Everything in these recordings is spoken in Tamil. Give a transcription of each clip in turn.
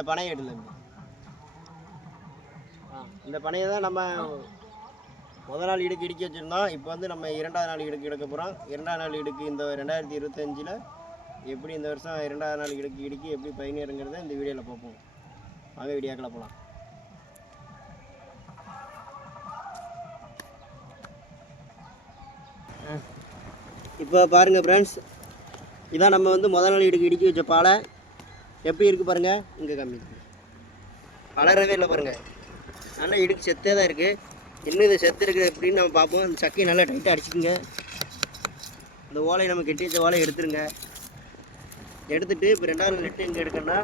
இந்த பனை எடுல இந்த பனையை தான் நம்ம முதல் நாள் இடுக்கு இடுக்கி வச்சுருந்தோம். இப்போ வந்து நம்ம இரண்டாவது நாள் இடுக்கு எடுக்க போகிறோம் இரண்டாவது நாள் இடுக்கு இந்த ரெண்டாயிரத்தி இருபத்தஞ்சில் எப்படி இந்த வருஷம் இரண்டாவது நாள் இடுக்கு இடுக்கி எப்படி பயணிங்கிறத இந்த வீடியோவில் பார்ப்போம். வாங்க வீடியோக்கில் போகலாம் இப்போ பாருங்கள் ஃப்ரெண்ட்ஸ் இதான் நம்ம வந்து முதல் நாள் இடுக்கு இடுக்கி வச்ச பாலை. எப்படி இருக்குது பாருங்கள் இங்கே கம்மி. வளரவே இல்லை பாருங்கள் நல்லா இடுக்கு செத்தே தான் இருக்குது இன்னும் இது செத்து இருக்குது எப்படின்னு நம்ம பார்ப்போம். அந்த சக்கையை நல்லா டைட்டாக அடிச்சுக்கோங்க. இந்த ஓலையை நம்ம கெட்டி வச்ச ஓலையை எடுத்துருங்க. எடுத்துகிட்டு இப்போ ரெண்டாவது நெட்டு எங்கே எடுக்கணும்னா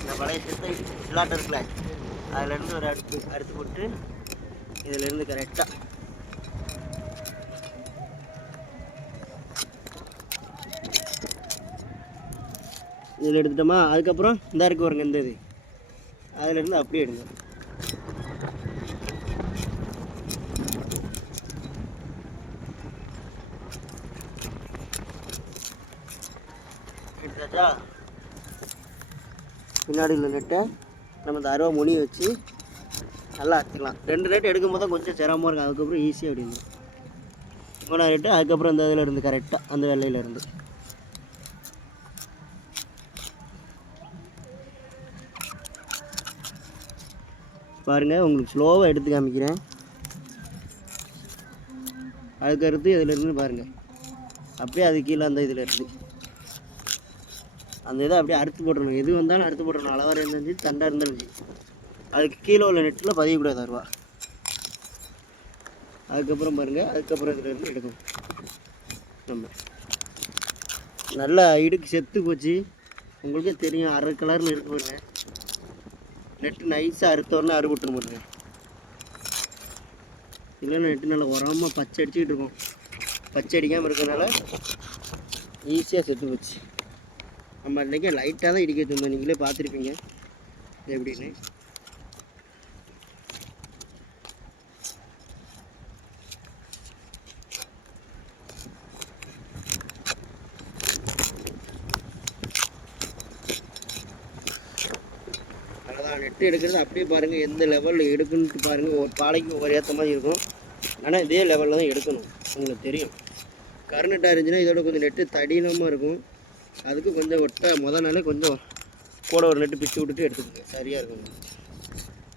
இந்த பழைய செத்தை ஸ்லாட் இருக்குல்ல அதுலேருந்து ஒரு அடுத்து அறுத்து போட்டு இதிலேருந்து கரெக்டாக இதில் எடுத்துட்டோமா? அதுக்கப்புறம் இந்த இருக்கு பாருங்க இந்த இது. அதிலிருந்து அப்படியே எடுங்க. எடுத்தாச்சா? பின்னாடி உள்ள நெட்டை நம்ம இந்த அருவா முனி வச்சு நல்லா அடிச்சுக்கலாம் ரெண்டு ரேட் எடுக்கும்போது தான் கொஞ்சம் சிரமமாக இருக்கும். அதுக்கப்புறம் ஈஸியாக அப்படின்னு மூணாவது ரேட்டு அதுக்கப்புறம் இந்த இதில் இருந்து கரெக்டாக அந்த வெள்ளையிலேருந்து பாருங்கள் உங்களுக்கு ஸ்லோவாக எடுத்து காமிக்கிறேன். அதுக்கடுத்து இதில் இருந்து பாருங்கள் அப்படியே அது கீழே அந்த இதில் இருந்து. அந்த இதை அப்படியே அறுத்து போட்டுருணும் எது வந்தாலும் அறுத்து போட்டுருணும் அளவாக இருந்துச்சு தண்டாக இருந்தாலும் அதுக்கு கீழே உள்ள நெட்டில் பதியக்கூடாது அருவா. அதுக்கப்புறம் பாருங்கள் அதுக்கப்புறம் இதில் இருந்து எடுக்கணும். நம்ம. நல்லா இடுக்கு செத்து போச்சு. உங்களுக்கே தெரியும் அரை கலரில் இருக்கு பாருங்கள் நெட்டு நைஸாக அறுத்தோடனே அறுபட்டு போட்டுருங்க. இல்லைன்னா நெட்டு நல்லா உரமாக பச்சை அடிச்சுக்கிட்டு இருக்கும். பச்சை அடிக்காமல் இருக்கிறதுனால ஈஸியாக செத்து போச்சு. நம்ம இன்றைக்கி லைட்டாக தான் இடிக்க வச்சுருந்தோம். நீங்களே பார்த்துருப்பீங்க. எப்படின்னு. அவ்வளோதான் நெட்டு எடுக்கிறது அப்படியே பாருங்கள் எந்த லெவலில் எடுக்குன்ட்டு பாருங்கள் ஒரு பாலைக்கு ஒவ்வொரு ஏற்ற மாதிரி இருக்கும். ஆனால் இதே லெவலில் தான் எடுக்கணும். உங்களுக்கு தெரியும். கரண்ட்டாக இருந்துச்சுன்னா இதோட கொஞ்சம் நெட்டு தடினமாக இருக்கும். அதுக்கு கொஞ்சம் ஒட்ட முத நாளே கொஞ்சம் கூட ஒரு நெட்டு பிச்சு விட்டுட்டு எடுத்துக்கோங்க. சரியாக இருக்கும்.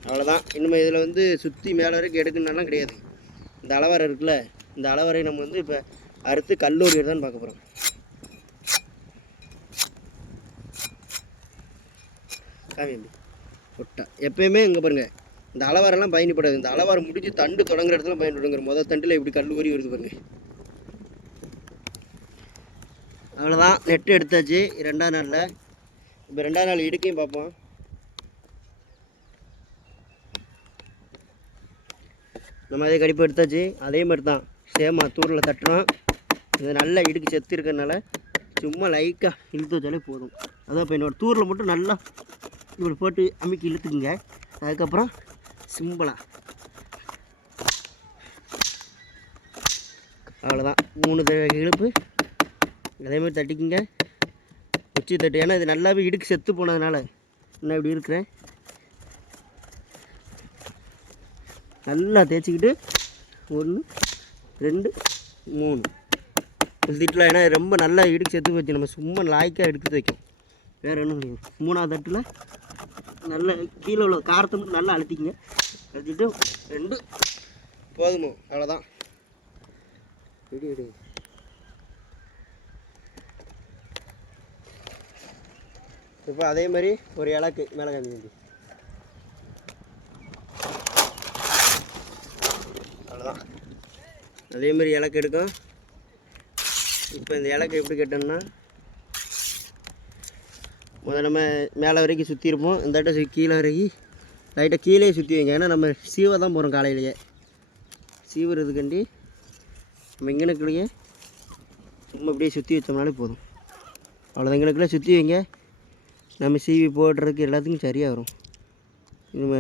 அவ்வளோதான் இனிமேல் இதில் வந்து சுற்றி மேலே வரைக்கும் எடுக்கணுன்னாலாம் கிடையாது. இந்த அளவரை இருக்குல்ல இந்த அளவரை நம்ம வந்து இப்போ அறுத்து கல்லூரி தான் பார்க்க போகிறோம் காவியம்பி கொட்டை. எப்பயுமே இங்கே பாருங்கள் இந்த அளவாரெல்லாம் பயன்படாது. இந்த அளவார் முடிஞ்சு தண்டு தொடங்குற இடத்துல பயன்படுங்கிற முதல் தண்டில் இப்படி கல்லூரி வருது பாருங்கள் அவ்வளோதான் நெட்டு எடுத்தாச்சு. ரெண்டாம் நாளில். இப்போ ரெண்டாம் நாள் இடுக்கையும் பார்ப்போம். நம்ம அதே கடிப்பு எடுத்தாச்சு. அதே மாதிரி தான் சேமா தூரில் தட்டுறோம். இது நல்லா இடுக்கு செத்து இருக்கிறதுனால சும்மா லைட்டாக இழுத்து வச்சாலே போதும். அதான் இப்போ என்னோடய தூரில் மட்டும் நல்லா இப்படி போட்டு அமுக்கி இழுத்துக்குங்க. அதுக்கப்புறம் சிம்பிளாக அவ்வளோதான் மூணு இழுப்பு. அதே மாதிரி தட்டிக்குங்க. உச்சி தட்டு. ஏன்னா இது நல்லாவே இடுக்கு செத்து போனதுனால நான் இப்படி இருக்கிறேன். நல்லா தேய்ச்சிக்கிட்டு ஒன்று ரெண்டு மூணு. திட்டலாம் ஏன்னா ரொம்ப நல்லா இடுக்கு செத்து போச்சு. நம்ம சும்மா லாய்க்காக எடுத்து வைக்கும் வேறு ஒன்றும் கிடையாது மூணாவது தட்டில் நல்லா கீழே உள்ள காரத்தை மட்டும் நல்லா அழுத்திக்கங்க. அழுத்திட்டு ரெண்டு. போதுமோ? அவ்வளோதான் இடி இடி. இப்போ அதே மாதிரி ஒரு இலக்கு மேலே காமிச்சு அவ்வளோதான் அதே மாதிரி இலக்கு எடுக்கும். இப்போ இந்த இலக்கு எப்படி கட்டணும்னா முதல்ல நம்ம மேலே வரைக்கும் சுற்றிருப்போம் இந்த இடத்த கீழே வரைக்கும் லைட்டாக கீழே சுற்றி வைங்க. ஏன்னா நம்ம சீவை தான் போகிறோம் காலையிலேயே. சீவுறதுக்கண்டி நம்ம இங்கனக்குள்ளேயே சும்மா அப்படியே சுற்றி வச்சோம்னாலே போதும். அவ்வளோதான் எங்களுக்குள்ளே சுற்றி வைங்க. நம்ம சீவி போடுறதுக்கு எல்லாத்துக்கும் சரியாக வரும். நம்ம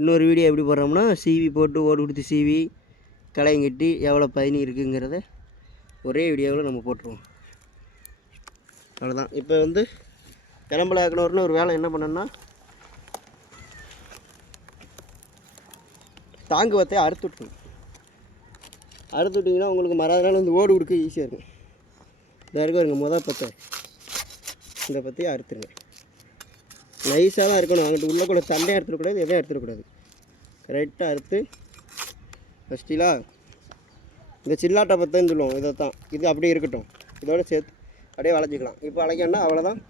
இன்னொரு வீடியோ எப்படி போடுறோம்னா சீவி போட்டு ஓடு கொடுத்து சீவி களையும் கட்டி எவ்வளோ பயணி இருக்குங்கிறத ஒரே வீடியோவில் நம்ம போட்டுருவோம். அவ்வளோதான் இப்போ வந்து கிளம்பல ஆக்கணும்னு ஒரு வேலை என்ன பண்ணணும்னா தாங்கு வத்தையை அறுத்து விட்டுணும் அறுத்து விட்டிங்கன்னா உங்களுக்கு மறாதனால வந்து ஓடு கொடுக்க ஈஸியாக இருக்கும். இதாக இருக்க இருங்க மொதல் பத்தை இந்த பற்றியை அறுத்துருங்க. நைஸாக தான் இருக்கணும். அங்கிட்டு கூட தண்டையும் எடுத்துடக்கூடாது எதையும் எடுத்துடக்கூடாது. கரெக்டாக அறுத்து ஃபஸ்ட்டிலா இந்த சில்லாட்டை பற்றி சொல்லுவோம். இதை தான் இது அப்படியே இருக்கட்டும். இதோட சேர்த்து அப்படியே வளைச்சிக்கலாம் இப்போ வளைக்கணும்னா அவ்வளோதான்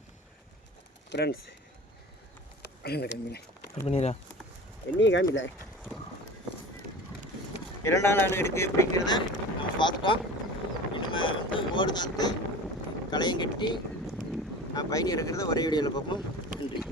ஃப்ரெண்ட்ஸ் பண்ணிடா என்னையும் காமில இரண்டாம் நாள் எடுக்கு அப்படிங்கிறத நம்ம பார்த்துட்டோம். நம்ம வந்து ஓடு தாத்து களையம் கட்டி நான் பயணி இருக்கிறத ஒரே வீடியோவில் பார்ப்போம். நன்றி.